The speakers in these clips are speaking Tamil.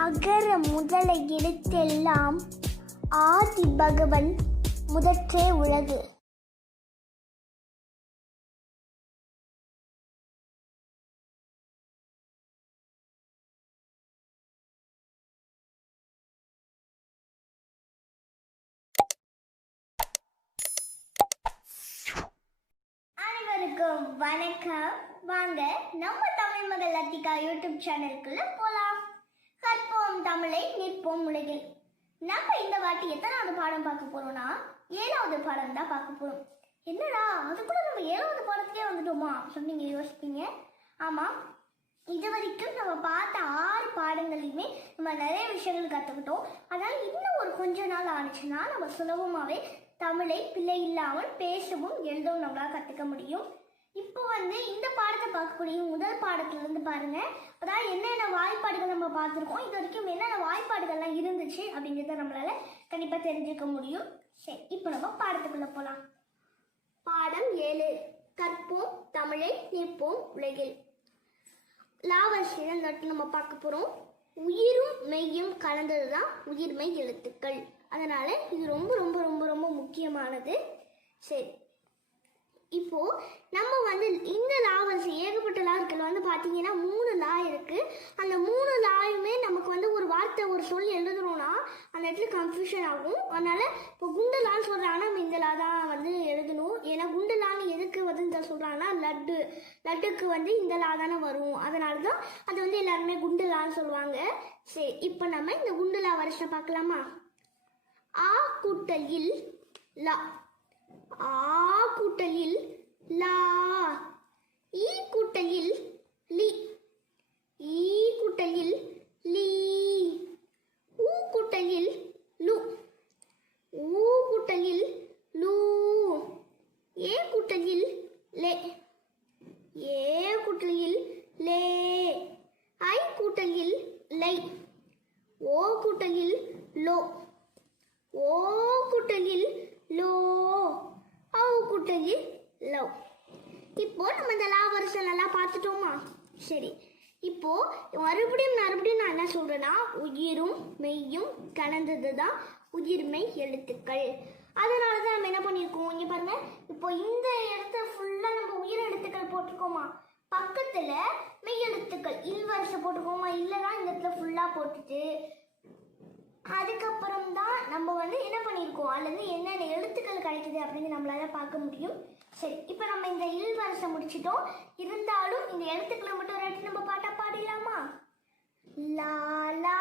அகர முதல எழுத்தெல்லாம் ஆதி பகவன் முதற்றே உலகு. வணக்கம். வாங்க நம்ம தமிழ் மகள் லத்திகா யூடியூப் சேனலுக்குள்ள போலாம். நிற்போம் தமிழை நிற்போம் உலகில். நம்ம இந்த வாட்டி எத்தனாவது பாடம் பார்க்க போறோம்னா ஏழாவது பாடம் தான் பார்க்க போறோம். என்னடா அதுக்குள்ள நம்ம ஏழாவது பாடத்துக்கே வந்துட்டோமா? அப்படின்னு நீங்க யோசிப்பீங்க. ஆமா இது வரைக்கும் நம்ம பார்த்த ஆறு பாடங்களையுமே நம்ம நிறைய விஷயங்கள் கற்றுக்கிட்டோம் அதனால் இன்னும் ஒரு கொஞ்ச நாள் ஆனிச்சுன்னா நம்ம சுலபமாகவே தமிழை பிள்ளை இல்லாமல் பேசவும் எழுதவும் நம்மளால் கற்றுக்க முடியும். இப்போ வந்து இந்த பார்க்கக்கூடிய முதல் பாடத்திலிருந்து பாருங்க. அதாவது என்னென்ன வாய்ப்பாடுகள் நம்ம பார்த்துருக்கோம். இது வரைக்கும் என்னென்ன வாய்ப்பாடுகள்லாம் இருந்துச்சு அப்படிங்கிறத நம்மளால கண்டிப்பாக தெரிஞ்சுக்க முடியும். சரி இப்போ நம்ம பாடத்துக்குள்ளே போகலாம் பாடம் ஏழு. கற்போம் தமிழை நிற்போம் உலகில். லாவரிசையில் இந்த இடத்துல நம்ம பார்க்க போகிறோம் உயிரும் மெய்யும் கலந்தது தான் உயிர்மை எழுத்துக்கள். அதனால் இது ரொம்ப ரொம்ப ரொம்ப ரொம்ப முக்கியமானது. சரி இப்போ நம்ம வந்து இந்த லா வரிசை ஏகப்பட்ட லா இருக்கிற வந்து பார்த்தீங்கன்னா மூணு லா இருக்கு. அந்த மூணு லாயுமே நமக்கு வந்து ஒரு வார்த்தை ஒரு சொல் எழுதுறோம்னா அந்த இடத்துல கன்ஃபியூஷன் ஆகும். அதனால இப்போ குண்டலான்னு சொல்றாங்கன்னா நம்ம இந்த லா தான் வந்து எழுதணும். ஏன்னா குண்டலான்னு எதுக்கு வந்து சொல்றாங்கன்னா லட்டு. லட்டுக்கு வந்து இந்த லா தானே வரும். அதனால தான் அது வந்து எல்லாருமே குண்டலான்னு சொல்லுவாங்க. சரி இப்போ நம்ம இந்த குண்டலா வரிசை பார்க்கலாமா? ஆ கூட்டலில் லா ஆ கூட்டலில் லா. ஈ கூட்டலில் லி. ஈ கூட்டலில் லீ. ஊ கூட்டலில் லு. ஊ கூட்டலில் லூ. ஏ கூட்டலில் லே. ஏ கூட்டலில் லே. ஐ கூட்டலில் லை. ஓ கூட்டலில் லோ. ஓ கூட்டலில் லோ. ஔ கூட்டலில் லவ். இப்போ நம்ம இந்த லா வருஷன் நல்லா பார்த்துட்டோமா? சரி. இப்போ மறுபடியும் மறுபடியும் நான் என்ன சொல்றேன்னா உயிரும் மெய்யும் கலந்தது தான் உயிர்மை எழுத்துக்கள். அதனால தான் நம்ம என்ன பண்ணியிருக்கோம்? இங்க பாருங்க. இப்போ இந்த இடத்த ஃபுல்லா நம்ம உயிர் எழுத்துக்கள் போட்டிருக்கோமா? பக்கத்துல மெய் எழுத்துக்கள் இல் வருஷம் போட்டுக்கோமா இல்லைன்னா இந்த இடத்துல ஃபுல்லா போட்டுட்டு அதுக்கப்புறம் தான் நம்ம வந்து என்ன பண்ணியிருக்கோம் அதுலேருந்து என்னென்ன எழுத்துக்கள் கிடைக்குது அப்படின்னு நம்மளால பார்க்க முடியும். சரி இப்போ நம்ம இந்த இல் வரிசை முடிச்சிட்டோம். இருந்தாலும் இந்த எழுத்துக்களை மட்டும் ஒரு இடத்துல நம்ம பாட்டா பாடிடலாமா? லா லா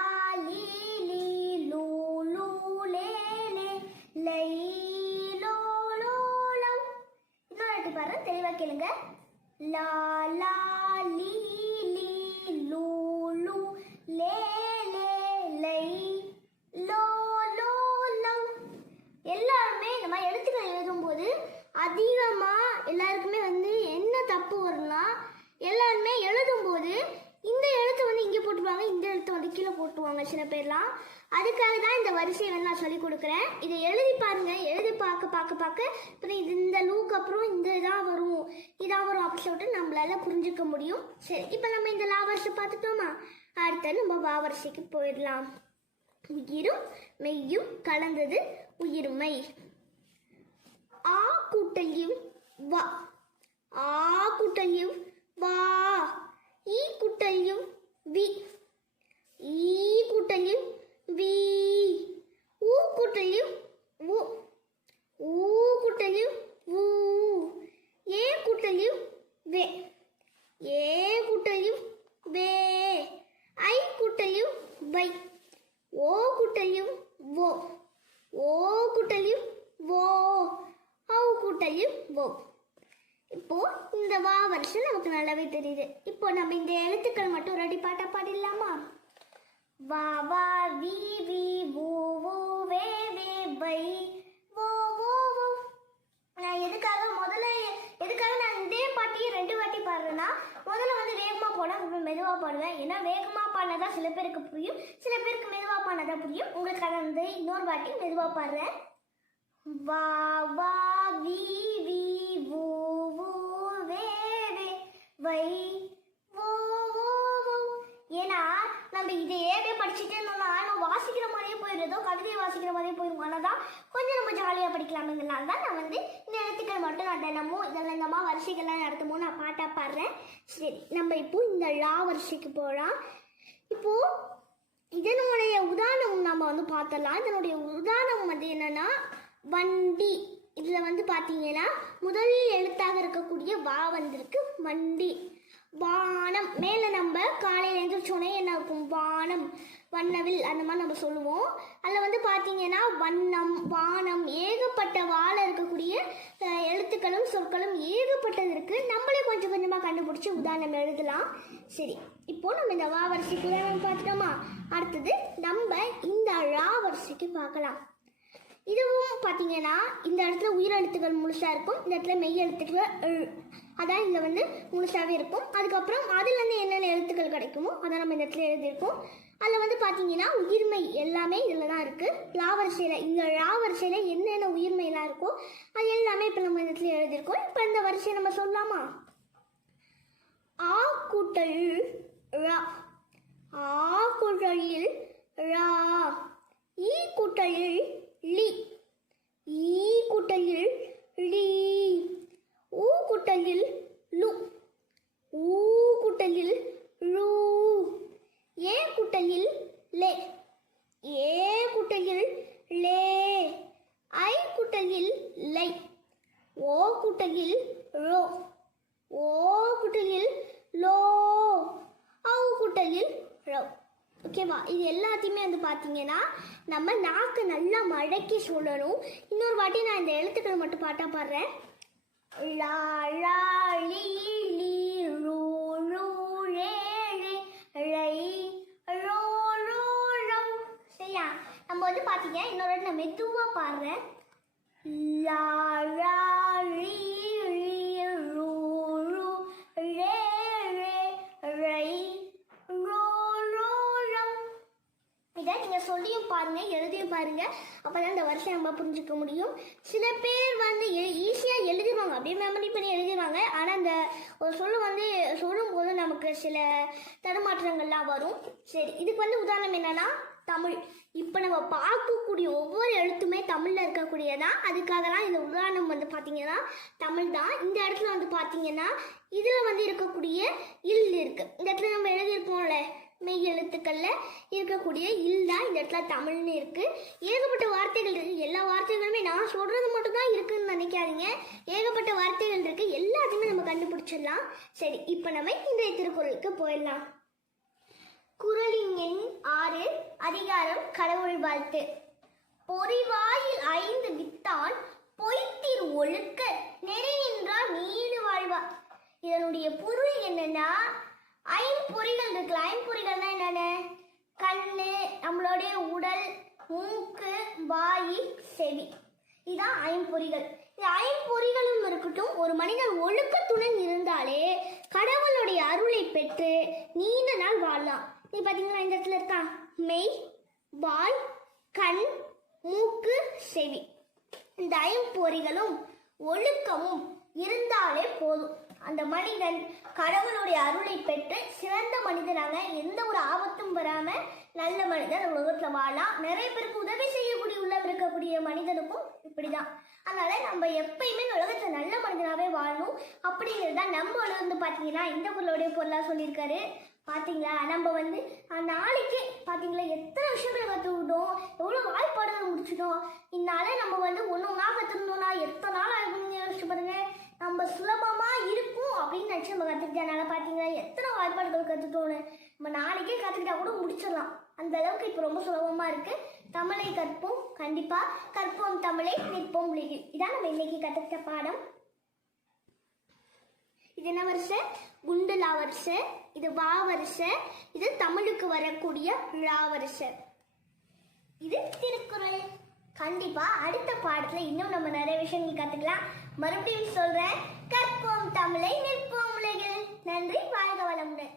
லீ லீ லூ லூ லே லே லை லோ லோ லவ். இன்னொரு வாட்டி பாரு தெளிவா கேளுங்க. லா லா லீ லீ லூ லூ லே லோ லோ லவ் எல்லாருமே இந்த மாதிரி எழுத்துக்கள் எழுதும்போது அதிகமாக எல்லாருக்குமே வந்து என்ன தப்பு வரும்னா எல்லாருமே எழுதும்போது இந்த எழுத்து வந்து இங்கே போட்டுருவாங்க இந்த எழுத்து வந்து கீழே சில பேர்லாம். அதுக்காக தான் இந்த வரிசையை வந்து நான் சொல்லி கொடுக்குறேன். இதை எழுதி பாருங்க. எழுதி பார்க்க பார்க்க பார்க்க. அப்புறம் இது இந்த லூக்கு அப்புறம் இந்த இதாக வரும். இதாக வரும் அப்படின்னு சொல்லிட்டு நம்மளால புரிஞ்சுக்க முடியும். சரி இப்போ நம்ம இந்த லா வரிசை பார்த்துட்டோமா? அடுத்த நம்ம வா வரிசைக்கு போயிடலாம். உயிரும் மெய்யும் கலந்தது உயிர்மை. ஆ கூட்டையும் வா. ஆ கூட்டையும் வா. ஈ கூட்டலியும் வி. ஈ கூட்டலியும் வி ஊ கூட்டலியும் உ ஊ கூட்டலியும் ஊ ஏ கூட்டலியும் வே ஏ கூட்டலியும் வே ஐ கூட்டலியும் வை ஓ கூட்டலியும் ஓ ஓ கூட்டலியும் ஓ ஔ கூட்டலியும் வோ. இப்போ இந்த வா வருஷம் நமக்கு நல்லாவே தெரியுது. இப்போ நம்ம இந்த எழுத்துக்கள் மட்டும் ஒரு அடி பாட்டா பாடிடலாமா? வா வா வி வி ஓ ஓ வே வே வை. ஓ ஓ ஓ நான் எதுக்காக முதல்ல எதுக்காக நான் இதே பாட்டியை ரெண்டு வாட்டி பாடுறேன்னா முதல்ல வந்து வேகமாக போனால் அப்புறம் மெதுவாக பாடுவேன். ஏன்னா வேகமாக பாடினதான் சில பேருக்கு புரியும். சில பேருக்கு மெதுவாக பாடினதான் புரியும். உங்களுக்காக வந்து இன்னொரு வாட்டி மெதுவாக பாடுறேன். வா வா வி வி ஊ ஊ வே வே வை ஓ ஓ ஓ ஏன்னா நம்ம இதையே படிச்சுட்டே இருந்தோம்னா நம்ம வாசிக்கிற மாதிரியே போயிடுறதோ கவிதையை வாசிக்கிற மாதிரியே போயிடும் ஆனால் தான் கொஞ்சம் நம்ம ஜாலியாக படிக்கலாம்ங்கிறனால தான் நான் வந்து இந்த எழுத்துக்கள் மட்டும் நான் தினமும் இதெல்லாம் இந்த மாதிரி வரிசைகள்லாம் நடத்துமோ நான் பாட்டாக பாடுறேன். சரி நம்ம இப்போ இந்த லா வரிசைக்கு போகலாம் இப்போ இதனுடைய உதாரணம் நம்ம வந்து பார்த்தலாம் இதனுடைய உதாரணம் வந்து என்னன்னா வண்டி. இதில் வந்து பார்த்தீங்கன்னா முதல் எழுத்தாக இருக்கக்கூடிய வா வந்திருக்கு வண்டி. வானம். மேலே நம்ம காலையில் எழுந்திரிச்சோடனே என்ன இருக்கும்? வானம். வண்ணவில் அந்த மாதிரி நம்ம சொல்லுவோம். அதில் வந்து பார்த்தீங்கன்னா வண்ணம் வானம் ஏகப்பட்ட வாழ இருக்கக்கூடிய எழுத்துக்களும் சொற்களும் ஏகப்பட்டது இருக்குது நம்மளே கொஞ்சம் கொஞ்சமாக கண்டுபிடிச்சி உதாரணம் எழுதலாம். சரி. இப்போ நம்ம இந்த வா வரிசைக்கு உதாரணம் பார்த்துட்டோமா? அடுத்தது நம்ம இந்த ழா வரிசைக்கு பார்க்கலாம். இதுவும் பார்த்தீங்கன்னா இந்த இடத்துல உயிரெழுத்துக்கள் முழுசாக இருக்கும். இந்த இடத்துல மெய் எழுத்துக்கள் அதான் இதில் வந்து முழுசாகவே இருக்கும். அதுக்கப்புறம் அதுலேருந்து என்னென்ன எழுத்துக்கள் கிடைக்குமோ அதை நம்ம இந்த இடத்துல எழுதியிருக்கோம். அதில் வந்து பார்த்தீங்கன்னா உயிர்மை எல்லாமே இதில் தான் இருக்குது லா வரிசையில் இந்த லா வரிசையில் என்னென்ன உயிர்மையெல்லாம் இருக்கோ அது எல்லாமே இப்போ நம்ம இந்த இடத்துல எழுதியிருக்கோம். இப்போ இந்த வரிசையை நம்ம சொல்லலாமா? ஆ கூட்டல் ரா ஆ கூட்டலில் ரா ஈ கூட்டலில் லி. ஈ கூட்டலில் லி. ஊ கூட்டலில் லு. ஊ கூட்டலில் லு. ஏ கூட்டலில் லே. ஏ கூட்டலில் லே. ஐ கூட்டலில் லை. ஓ கூட்டலில் ரோ. ஓ குட்டையில் லோ. ஔ குட்டையில் ரோ. ஓகேவா இது எல்லாத்தையுமே வந்து பார்த்தீங்கன்னா நம்ம நாக்கு நல்லா மடக்கி சொல்லணும். இன்னொரு வாட்டி நான் இந்த எழுத்துக்கள் மட்டும் பாட்டா பாடுறேன். லா லா லீ லீ ரூ ரூ ரே ரே ரை ரோ ரோ. ரவ் சரியா? நம்ம வந்து பார்த்தீங்க இன்னொரு வாட்டி நான் மெதுவாக பாடுறேன். லா லா லீ பாருங்க. பாருங்க அப்பதான் இந்த வருஷம் நம்ம புரிஞ்சுக்க முடியும். சில பேர் வந்து ஈஸியாக எழுதிடுவாங்க அப்படியே மெமரி பண்ணி எழுதிடுவாங்க ஆனால் அந்த ஒரு சொல்லு வந்து சொல்லும்போது நமக்கு சில தடுமாற்றங்கள்லாம் வரும். சரி இதுக்கு வந்து உதாரணம் என்னன்னா தமிழ். இப்போ நம்ம பார்க்கக்கூடிய ஒவ்வொரு எழுத்துமே தமிழில் இருக்கக்கூடியதான் அதுக்காகலாம் இந்த உதாரணம் வந்து பார்த்தீங்கன்னா தமிழ் தான் இந்த இடத்துல வந்து பார்த்தீங்கன்னா இதில் வந்து இருக்கக்கூடிய இல் இருக்கு. இந்த இடத்துல நம்ம எழுதியிருப்போம்ல மெய் எழுத்துக்கள்ல இருக்கக்கூடிய இல் தான் இந்த இடத்துல தமிழ்னு இருக்கு. ஏகப்பட்ட வார்த்தைகள் இருக்கு. எல்லா வார்த்தைகளுமே நான் சொல்றது மட்டும் தான் இருக்குன்னு நினைக்காதீங்க. ஏகப்பட்ட வார்த்தைகள் இருக்கு. எல்லாத்தையுமே நம்ம கண்டுபிடிச்சிடலாம். சரி இப்போ நம்ம இன்றைய திருக்குறளுக்கு போயிடலாம். குரலின் எண் ஆறு அதிகாரம் கடவுள் வாழ்த்து பொறிவாயில் ஐந்து வித்தான் பொய்த்திரு ஒழுக்க நெறியின்றால் நீடு வாழ்வா இதனுடைய பொருள் என்னன்னா ஐம்பொறிகள் இருக்குல்ல ஐம்பொறிகள்னா என்னென்ன கண்ணு நம்மளுடைய உடல் மூக்கு வாய் செவி இதான் ஐம்பொறிகள் இந்த ஐம்பொறிகளும் இருக்கட்டும் ஒரு மனிதன் ஒழுக்கத்துடன் இருந்தாலே கடவுளுடைய அருளை பெற்று நீண்ட நாள் வாழலாம். நீ பாத்தீங்களா இந்த இடத்துல இருக்கா? மெய் வாய் கண் மூக்கு செவி. இந்த ஐம்பொறிகளும் ஒழுக்கமும் இருந்தாலே போதும். அந்த மனிதன் கடவுளுடைய அருளை பெற்று சிறந்த மனிதனாக எந்த ஒரு ஆபத்தும் வராம நல்ல மனிதன் உலகத்துல வாழலாம். நிறைய பேருக்கு உதவி செய்யக்கூடிய உள்ள இருக்கக்கூடிய மனிதனுக்கும் இப்படிதான். அதனால நம்ம எப்பயுமே இந்த உலகத்துல நல்ல மனிதனாவே வாழணும். அப்படிங்கிறது தான் நம்ம வந்து பாத்தீங்கன்னா இந்த பொருளுடைய பொருளா சொல்லியிருக்காரு. பாத்தீங்களா? நம்ம வந்து அஹ், நாளைக்கு பாத்தீங்களா எத்தனை விஷயங்களை கற்றுக்கிட்டோம் எவ்வளோ வாய்ப்பாடுகள் முடிச்சிட்டோம்? இதனால நம்ம வந்து ஒன்று ஒன்றா கற்றுக்கணும்னா எத்தனை நாள் ஆகுதுன்னு யோசிச்சு பாருங்க. நம்ம சுலபமா இருக்கும் அப்படின்னு நினச்சி நம்ம கற்றுக்கிட்டனால பார்த்தீங்களா எத்தனை வாய்ப்பாடுகள் கற்றுட்டோன்னு நம்ம நாளைக்கே கற்றுக்கிட்டா கூட முடிச்சிடலாம். அந்த அளவுக்கு இப்போ ரொம்ப சுலபமா இருக்கு. தமிழை கற்போம் கண்டிப்பா கற்போம் தமிழை நிற்போம் இதான் நம்ம இன்னைக்கு கற்றுக்கிட்ட பாடம். இது என்ன வரிசை குண்டலா வரிசை இது வா வரிசை இது தமிழுக்கு வரக்கூடிய விழா வரிசை இது திருக்குறள். கண்டிப்பா அடுத்த பாடத்துல இன்னும் நம்ம நிறைய விஷயங்கள் கத்துக்கலாம். மறுபடியும் சொல்றேன். கற்போம் தமிழை நிற்போம் உலகில். நன்றி வாழ்க வளமுடன்.